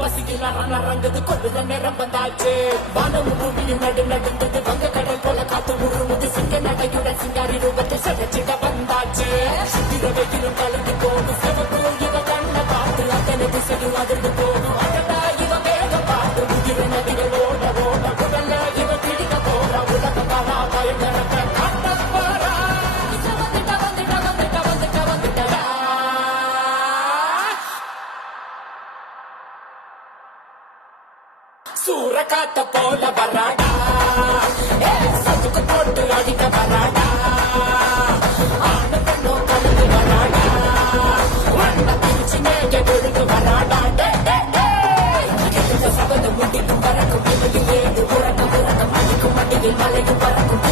பசிக்கு நரங்குது கொள்ளுத நேரம் வந்தாச்சு வானமும் பூமியும் நடுந்தது வங்க கடல் போல காத்து முழுமுது சிங்க நடையுடன் சிங்காரி ரூபத்தை செதச்சிட வந்தாச்சு இரவையிலும் கலந்து போகும் சிவப்பு இவ கண்ண பார்த்து அத்தனை திசையும் அதிர்ந்து போகும் அழகா இவ வேக பார்த்து உதிர நதிகள் ஓட ஓட உடல்ல இவ பிடிக்க போற உலக பாரா பயங்கரத்தை காட்ட போறா வந்துட்டா சூற காத்த போல வராடா சதுக்கு போட்டு அடிக்க வராடா ஆன பெண்ணோ கலந்து வராடா வண்ண பிரிச்சு மேக விழுந்து வராடா சபதம் முடிக்கும் பறக்கும் ஏது உறக்கம் அடிக்கும் மடியில் மலையும் பறக்கும்